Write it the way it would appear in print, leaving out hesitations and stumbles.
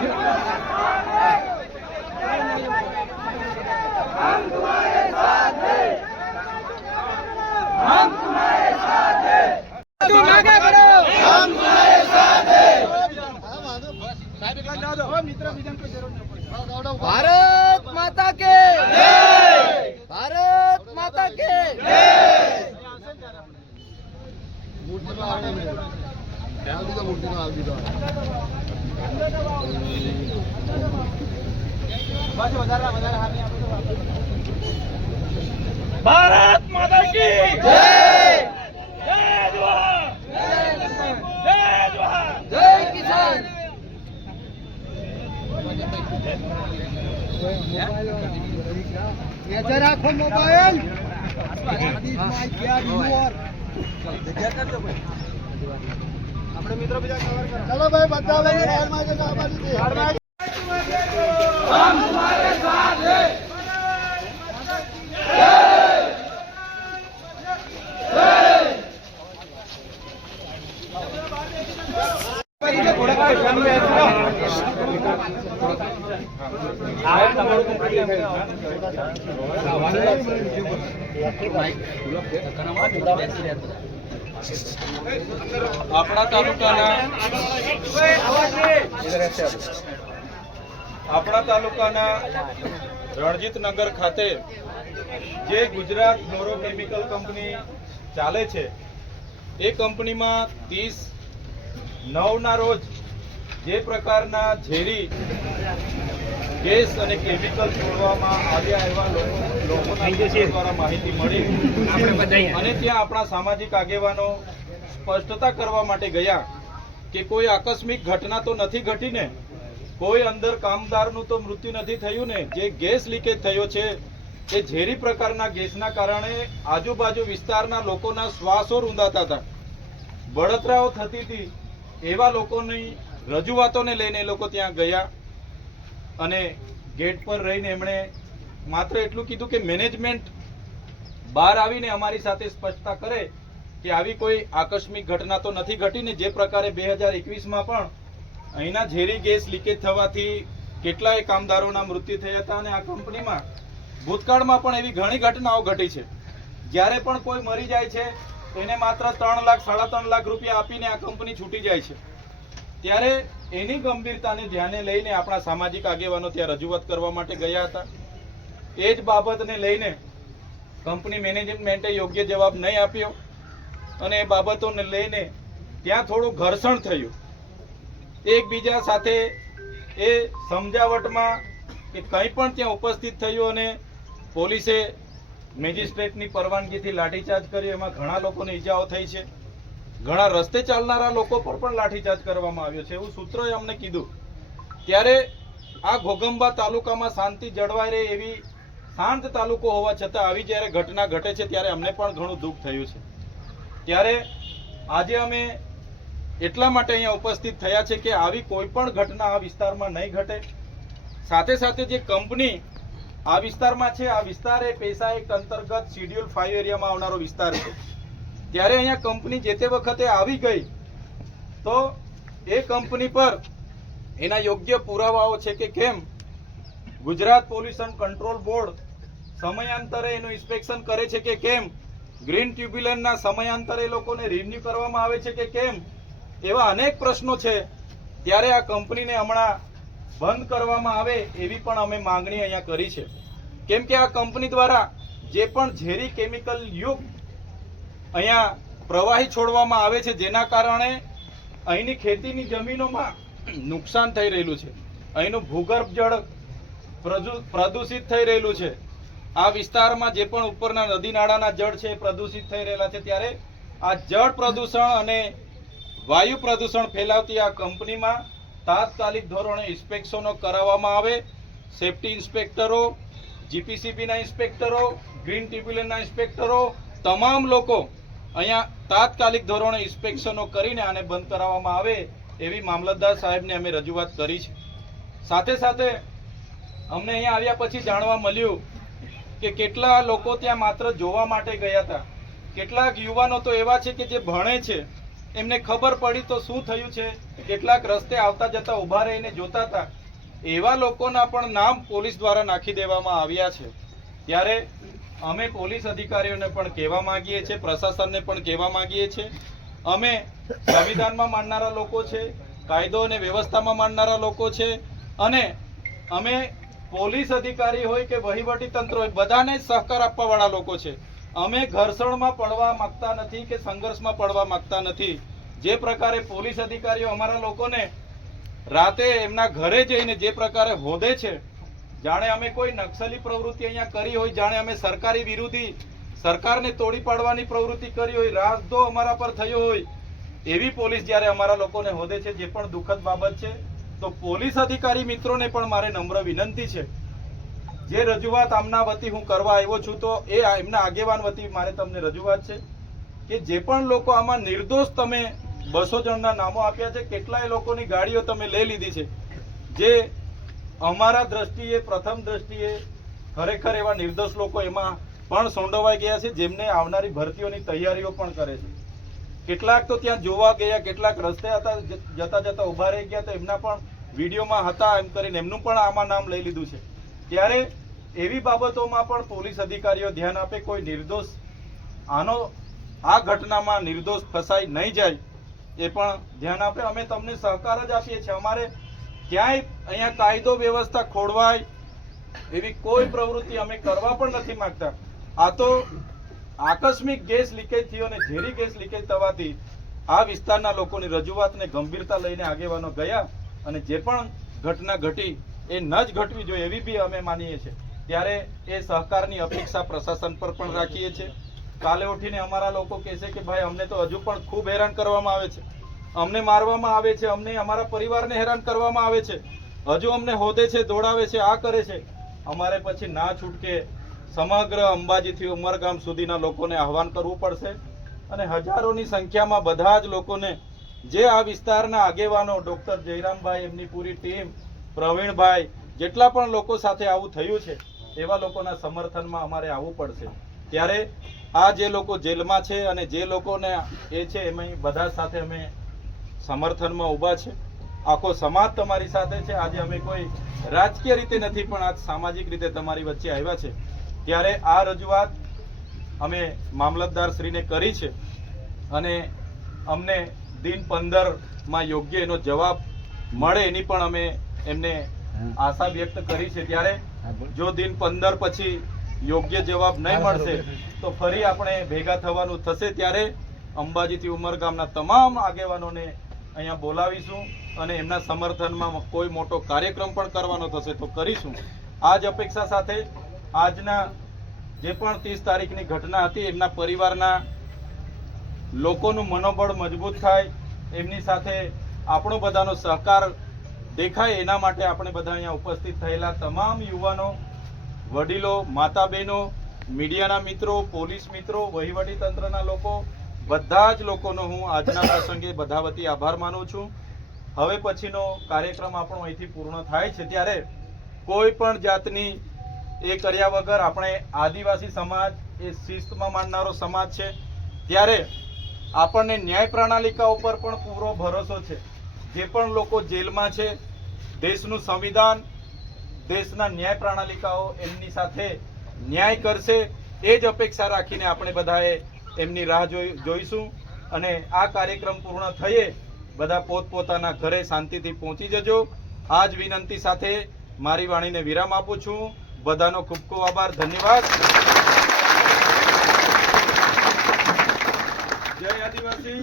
हम तुम्हारे साथ हैं, हम तुम्हारे साथ हैं, तुम आगे बढ़ो, हम तुम्हारे साथ हैं। भारत माता के जय, भारत माता के जय। भारत माता की जय, जय जवाहर, जय जवाहर, जय किसान। રાખો મોબાઈલ આપણે મિત્રો બીજા કવર કરો. ચલો ભાઈ બધા લઈને રાડમાં જજો આ બાજુથી. हम तुम्हारे साथ हैं, આપણા તાલુકાના રણજીતનગર ખાતે જે ગુજરાત ફ્લોરોકેમિકલ કંપની ચાલે છે એ કંપનીમાં 30/9 રોજ જે પ્રકારના ઝેરી ગેસ અને કેમિકલ છોડવામાં આવ્યા એવા લોકોના દ્વારા માહિતી મળી અને ત્યાં આપણા સામાજિક આગેવાનો સ્પષ્ટતા કરવા માટે ગયા કે કોઈ આકસ્મિક ઘટના તો નથી ઘટીને, કોઈ અંદર કામદારનું તો મૃત્યુ નથી થયું ને. જે ગેસ લીકેજ થયો છે એ ઝેરી પ્રકારના ગેસના કારણે આજુબાજુ વિસ્તારના લોકોના શ્વાસો રૂંધાતા હતા, બળતરાઓ થતી હતી. એવા લોકોની રજૂઆતોને લઈને એ લોકો ત્યાં ગયા અને ગેટ પર રહીને એમણે માત્ર એટલું કીધું કે મેનેજમેન્ટ બહાર આવીને અમારી સાથે સ્પષ્ટતા કરે કે આવી કોઈ આકસ્મિક ઘટના તો નથી ઘટીને. જે પ્રકારે 2021માં પણ અહીંના ઝેરી ગેસ લીકેજ થવાથી કેટલાય કામદારોના મૃત્યુ થયા હતા અને આ કંપનીમાં ભૂતકાળમાં પણ એવી ઘણી ઘટનાઓ ઘટી છે. જ્યારે પણ કોઈ મરી જાય છે એને માત્ર 3 લાખ 3.5 લાખ રૂપિયા આપીને આ કંપની છૂટી જાય છે. ત્યારે એની ગંભીરતાને ધ્યાને લઈને આપણા સામાજિક આગેવાનો ત્યાં રજૂઆત કરવા માટે ગયા હતા. એ જ બાબતને લઈને કંપની મેનેજમેન્ટે યોગ્ય જવાબ નહીં આપ્યો અને એ બાબતોને લઈને ત્યાં થોડું ઘર્ષણ થયું. એકબીજા સાથે એ સમજાવટમાં કે કંઈ પણ ત્યાં ઉપસ્થિત થયું અને પોલીસે મેજિસ્ટ્રેટની પરવાનગીથી લાઠીચાર્જ કર્યો. એમાં ઘણા લોકોને ઈજાઓ થઈ છે, ઘણા રસ્તે ચાલનારા લોકો પર પણ લાઠીચાર્જ કરવામાં આવ્યો છે એવું સૂત્રોએ અમને કીધું. ત્યારે આ ઘોગંબા તાલુકામાં શાંતિ જળવાઈ રહે એવી શાંત તાલુકો હોવા છતાં આવી જ્યારે ઘટના ઘટે છે ત્યારે અમને પણ ઘણું દુઃખ થયું છે. ત્યારે આજે અમે એટલા માટે અહીંયા ઉપસ્થિત થયા છે કે આવી કોઈ પણ ઘટના આ વિસ્તારમાં નહીં ઘટે. સાથે સાથે જે કંપની આ વિસ્તારમાં છે, આ વિસ્તાર એ પૈસા એક્ટ અંતર્ગત શેડ્યુલ 5 એરિયામાં આવનારો વિસ્તાર છે. ત્યારે અહીંયા કંપની જે તે વખતે આવી ગઈ તો એ કંપની પર એના યોગ્ય પુરાવાઓ છે કે કેમ ગુજરાત પોલ્યુશન કંટ્રોલ બોર્ડ સમયાંતરે એનું ઇન્સ્પેક્શન કરે છે કે કેમ, ગ્રીન ટ્યુબ્યુલનના સમયાંતરે લોકોને રિન્યુ કરવામાં આવે છે કે કેમ, એવા અનેક પ્રશ્નો છે. ત્યારે આ કંપનીને હમણાં બંધ કરવામાં આવે એવી પણ અમે માંગણી અહીંયા કરી છે. કેમ કે આ કંપની દ્વારા જે પણ ઝેરી કેમિકલ યુક્ત અહીંયા પ્રવાહી છોડવામાં આવે છે જેના કારણે અહીંની ખેતીની જમીનોમાં નુકસાન થઈ રહેલું છે, અહીંનું ભૂગર્ભ જળ પ્રદૂષિત થઈ રહેલું છે, આ વિસ્તારમાં જે પણ ઉપરના નદી નાળાના જળ છે એ પ્રદૂષિત થઈ રહેલા છે. ત્યારે આ જળ પ્રદૂષણ અને વાયુ પ્રદૂષણ ફેલાવતી આ કંપનીમાં તાત્કાલિક ધોરણે ઇન્સ્પેક્શનો કરાવવામાં આવે. સેફટી ઇન્સ્પેક્ટરો, જીપીસીબીના ઇન્સ્પેક્ટરો, ગ્રીન ટ્યુબ્યુલનના ઇન્સ્પેક્ટરો, તમામ લોકો અહીંયા તાત્કાલિક ધોરણે ઇન્સ્પેક્શનો કરીને આને બંધ કરાવવામાં આવે એવી મામલતદાર સાહેબને અમે રજૂઆત કરી છે. સાથે સાથે અમને અહીંયા આવ્યા પછી જાણવા મળ્યું કે કેટલા લોકો ત્યાં માત્ર જોવા માટે ગયા હતા. કેટલાક યુવાનો તો એવા છે કે જે ભણે છે એમને ખબર પડી તો શું થયું છે, કેટલાક રસ્તે આવતા જતા ઊભા રહીને જોતા હતા, એવા લોકોના પણ નામ પોલીસ દ્વારા નાખી દેવામાં આવ્યા છે. ત્યારે અમે પોલીસ અધિકારીઓને પણ કહેવા માંગીએ છીએ, પ્રશાસનને પણ કહેવા માંગીએ છીએ, અમે સંવિધાનમાં માનનારા લોકો છે, કાયદો અને વ્યવસ્થામાં માનનારા લોકો છે, અને અમે પોલીસ અધિકારી હોય કે વહીવટી તંત્ર હોય બધાને સહકાર આપવા વાળા લોકો છે. અમે ઘર્ષણમાં પડવા માંગતા નથી કે સંઘર્ષમાં પડવા માંગતા નથી. જે પ્રકારે પોલીસ અધિકારીઓ અમારા લોકોને રાતે એમના ઘરે જઈને જે પ્રકારે હોદે છે, જાણે અમે કોઈ નક્સલી પ્રવૃત્તિ અહીંયા કરી હોય, જાણે અમે સરકારી વિરોધી સરકારને તોડી પાડવાની પ્રવૃત્તિ કરી હોય, રાજદ્રોહ અમારા પર થયો હોય, એવી પોલીસ જ્યારે અમારા લોકોને હોદે છે, જે પણ દુઃખદ બાબત છે. તો પોલીસ અધિકારી મિત્રોને પણ મારે નમ્ર વિનંતી છે, જે રજૂઆત આમના વતી હું કરવા આવ્યો છું, તો એ એમના આગેવાન વતી મારે તમને રજૂઆત છે કે જે પણ લોકો આમાં નિર્દોષ, તમે 200 જણના નામો આપ્યા છે, કેટલાય લોકોની ગાડીઓ તમે લઈ લીધી છે, જે અમારા દ્રષ્ટિએ પ્રથમ દ્રષ્ટિએ ખરેખર એવા નિર્દોષ લોકો એમાં પણ સંડોવાઈ ગયા છે, જેમને આવનારી ભરતીઓની તૈયારીઓ પણ કરે છે. કેટલાક તો ત્યાં જોવા ગયા, કેટલાક રસ્તે હતા, જતા જતા ઉભા રહી ગયા, તો એમના પણ વિડીયોમાં હતા એમ કરીને એમનું પણ આમાં નામ લઈ લીધું છે. ત્યારે એવી બાબતોમાં પણ પોલીસ અધિકારીઓ ધ્યાન આપે, કોઈ નિર્દોષ આ ઘટનામાં નિર્દોષ ફસાઈ નહીં જાય એ પણ ધ્યાન આપે. અમે તમને સહકાર જ આપીએ છીએ. અમારે ક્યાંય અહીંયા કાયદો વ્યવસ્થા ખોરવાય એવી કોઈ પ્રવૃત્તિ અમે કરવા પણ નથી માંગતા. આ તો આકસ્મિક ગેસ લીકેજ થયો અને ઝેરી ગેસ લીકેજ થવાથી આ વિસ્તારના લોકોની રજૂઆતને ગંભીરતા લઈને આગેવાનો ગયા, અને જે પણ ઘટના ઘટી એ ન જ ઘટવી જોઈએ એવી બી અમે માનીએ છીએ. ત્યારે એ સહકારની અપેક્ષા પ્રશાસન પર પણ રાખીએ છીએ. કાલે ઉઠીને અમારા લોકો કહેશે કે ભાઈ અમને તો હજુ પણ ખૂબ હેરાન કરવામાં આવે છે, અમને મારવામાં આવે છે, અમને અમારા પરિવારને હેરાન કરવામાં આવે છે, હજુ અમને હોદે છે, દોડાવે છે, આ કરે છે, અમારે પછી ના છૂટકે સમગ્ર અંબાજીથી ઉમરગામ સુધીના લોકોને આહવાન કરવું પડશે. અને હજારોની સંખ્યામાં બધા જ લોકોને, જે આ વિસ્તારના આગેવાનો, ડોક્ટર જયરામભાઈ, એમની પૂરી ટીમ, પ્રવીણભાઈ, જેટલા પણ લોકો સાથે આવું થયું છે, એવા લોકોના સમર્થનમાં અમારે આવવું પડશે. ત્યારે આ જે લોકો જેલમાં છે અને જે લોકોને એ છે, એમાં બધા સાથે અમે સમર્થનમાં ઊભા છે. આખો સમાજ તમારી સાથે છે. આજે અમે કોઈ રાજકીય રીતે નથી, પણ આજ સામાજિક રીતે તમારી વચ્ચે આવ્યા છે. ત્યારે આ રજૂઆત અમે મામલતદાર શ્રીને કરી છે, અને અમને દિન 15માં યોગ્ય એનો જવાબ મળે એની પણ અમે એમને આશા વ્યક્ત કરી છે. ત્યારે જો દિન 15 પછી યોગ્ય જવાબ નહીં મળશે તો ફરી આપણે ભેગા થવાનું થશે. ત્યારે અંબાજીથી ઉમરગામના તમામ આગેવાનોને અહીંયા બોલાવીશું અને એમના સમર્થનમાં કોઈ મોટો કાર્યક્રમ પણ કરવાનો થશે તો કરીશું. આ જ અપેક્ષા સાથે આજના જે પણ 30 તારીખની ઘટના હતી, એમના પરિવારના લોકોનું મનોબળ મજબૂત થાય, એમની સાથે આપણો બધાનો સહકાર દેખાય, એના માટે આપણે બધા અહીંયા ઉપસ્થિત થયેલા તમામ યુવાનો, વડીલો, માતા બહેનો, મીડિયાના મિત્રો, પોલીસ મિત્રો, વહીવટી તંત્રના લોકો, બધા જ લોકોનો હું આજના પ્રસંગે બધા વતી આભાર માનું છું. હવે પછીનો કાર્યક્રમ આપણો અહીંથી પૂર્ણ થાય છે. ત્યારે કોઈ પણ જાતની એ કર્યા વગર આપણે આદિવાસી સમાજ એ શિસ્તમાં માનનારો સમાજ છે. ત્યારે આપણને ન્યાય પ્રણાલિકા ઉપર પણ પૂરો ભરોસો છે. જે પણ લોકો જેલમાં છે, દેશનું સંવિધાન, દેશના ન્યાય પ્રણાલિકાઓ એમની સાથે ન્યાય કરશે, એ જ અપેક્ષા રાખીને આપણે બધાએ એમની રાહ જોઈશું. અને આ કાર્યક્રમ પૂર્ણ થયે બધા પોતપોતાના ઘરે શાંતિથી પહોંચી જજો. આ જ વિનંતી સાથે મારી વાણીને વિરામ આપું છું. બધાનો ખૂબ ખૂબ આભાર, ધન્યવાદ. જય આદિવાસી.